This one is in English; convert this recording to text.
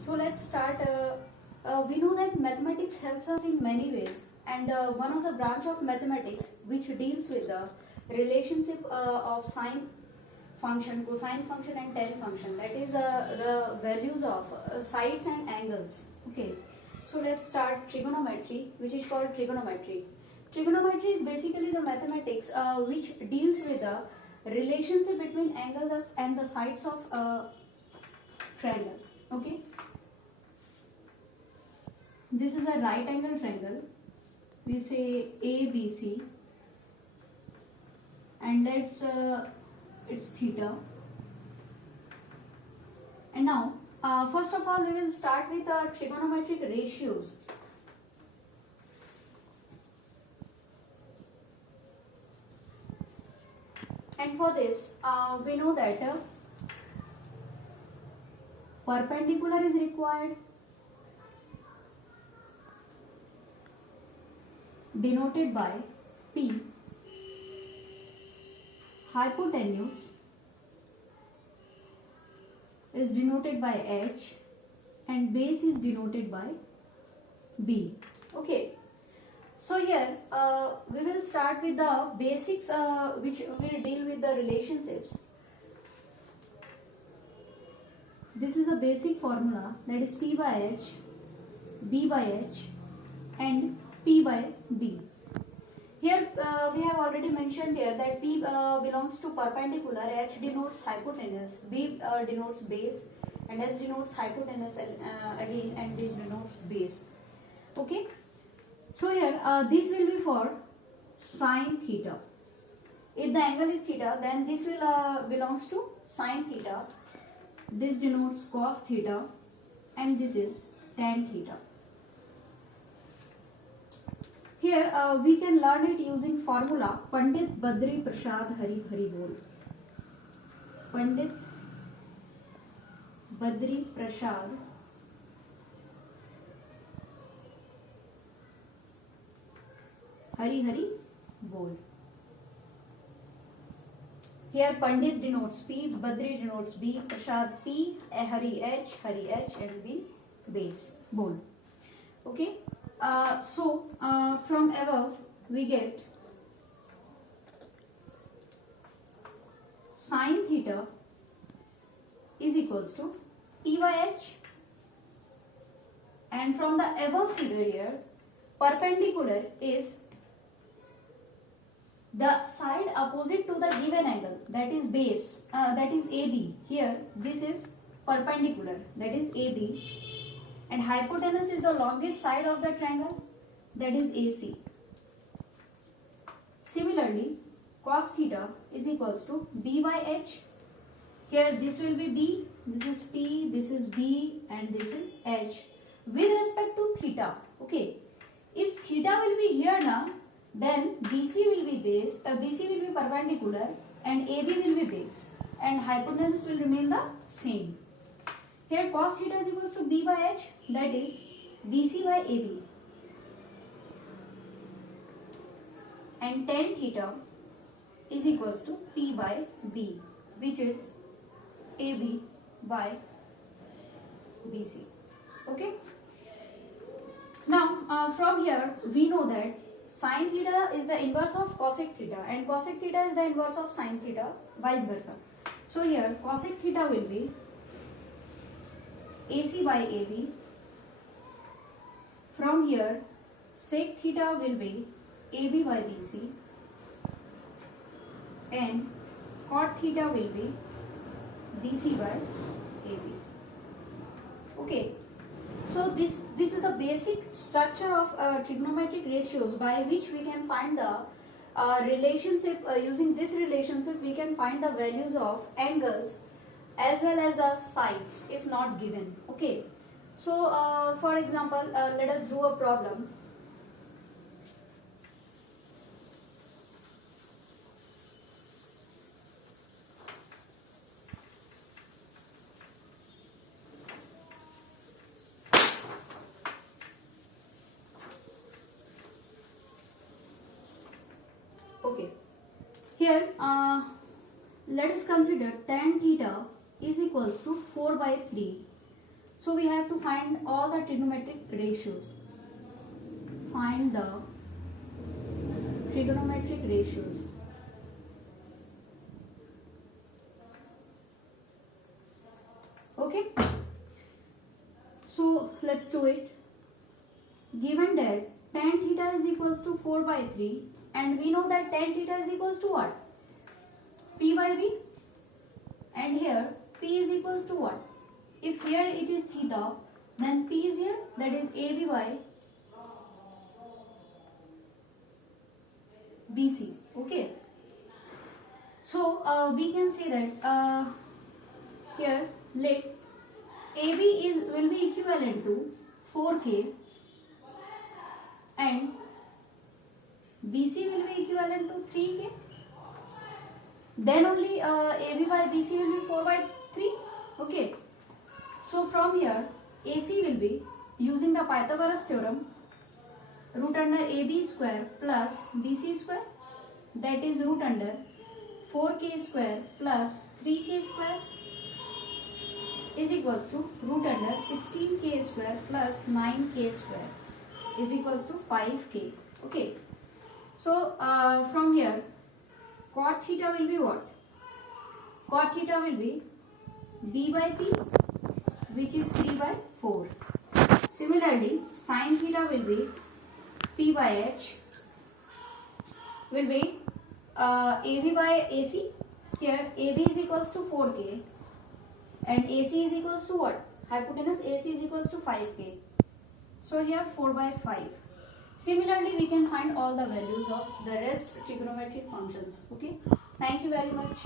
So let's start. We know that mathematics helps us in many ways, and one of the branch of mathematics which deals with the relationship of sine function, cosine function, and tan function. That is the values of sides and angles. Okay. So let's start trigonometry, which is called trigonometry. Trigonometry is basically the mathematics which deals with the relationship between angles and the sides of triangle. Okay. This is a right angle triangle. We say ABC, and it's theta. And now, first of all, we will start with trigonometric ratios. And for this, we know that perpendicular is required, denoted by P, hypotenuse is denoted by H, and base is denoted by B. Okay. So here we will start with the basics which will deal with the relationships. This is a basic formula, that is P by H, B by H, and P by B. Here we have already mentioned here that P belongs to perpendicular, H denotes hypotenuse, B denotes base, and S denotes hypotenuse again, and this denotes base. Okay. So here this will be for sine theta. If the angle is theta, then this will belongs to sine theta. This denotes cos theta, and this is tan theta. Here we can learn it using formula Pandit Badri Prasad Hari Hari Bol. Pandit Badri Prasad Hari Hari Bol. Here Pandit denotes P, Badri denotes B, Prasad P, Hari H, and B base, Bol. Okay. So from above we get sine theta is equals to P by H, and from the above figure here, perpendicular is the side opposite to the given angle, that is base, that is AB. Here this is perpendicular, that is AB, and hypotenuse is the longest side of the triangle, that is AC. Similarly, cos theta is equals to B by H. Here this will be B, this is P, this is B, and this is H with respect to theta. Okay. If theta will be here now, then BC will be base, BC will be perpendicular, and AB will be base, and hypotenuse will remain the same. Here cos theta is equals to B by H, that is BC by AB, and tan theta is equals to P by B, which is AB by BC. Okay. Now from here we know that sine theta is the inverse of cosec theta, and cosec theta is the inverse of sine theta, vice versa. So here cosec theta will be AC by AB. From here sec theta will be AB by BC, and cot theta will be BC by AB. Okay. So this is the basic structure of trigonometric ratios, by which we can find the relationship. Using this relationship we can find the values of angles as well as the sides if not given. Okay. So for example, let us do a problem. Okay. Here let us consider tan theta is equals to 4 by 3. So we have to find all the trigonometric ratios. Find the trigonometric ratios. Okay. So let's do it. Given that tan theta is equals to 4 by 3 and we know that tan theta is equals to what? P by B, and here P is equals to what? If here it is theta, then P is here, that is AB by BC. Okay. So we can say that here let AB will be equivalent to 4K and BC will be equivalent to 3K. Then only AB by BC will be 4 by 3. Okay. So from here AC will be, using the Pythagoras theorem, root under AB square plus BC square, that is root under 4K square plus 3K square is equals to root under 16K square plus 9K square is equals to 5K. Okay. So from here cot theta will be what? Cot theta will be B by P, which is 3 by 4. Similarly, sin theta will be P by H, will be AB by AC. Here AB is equals to 4K and AC is equals to what? Hypotenuse AC is equals to 5K. So here 4 by 5. Similarly, we can find all the values of the rest trigonometric functions. Okay. Thank you very much.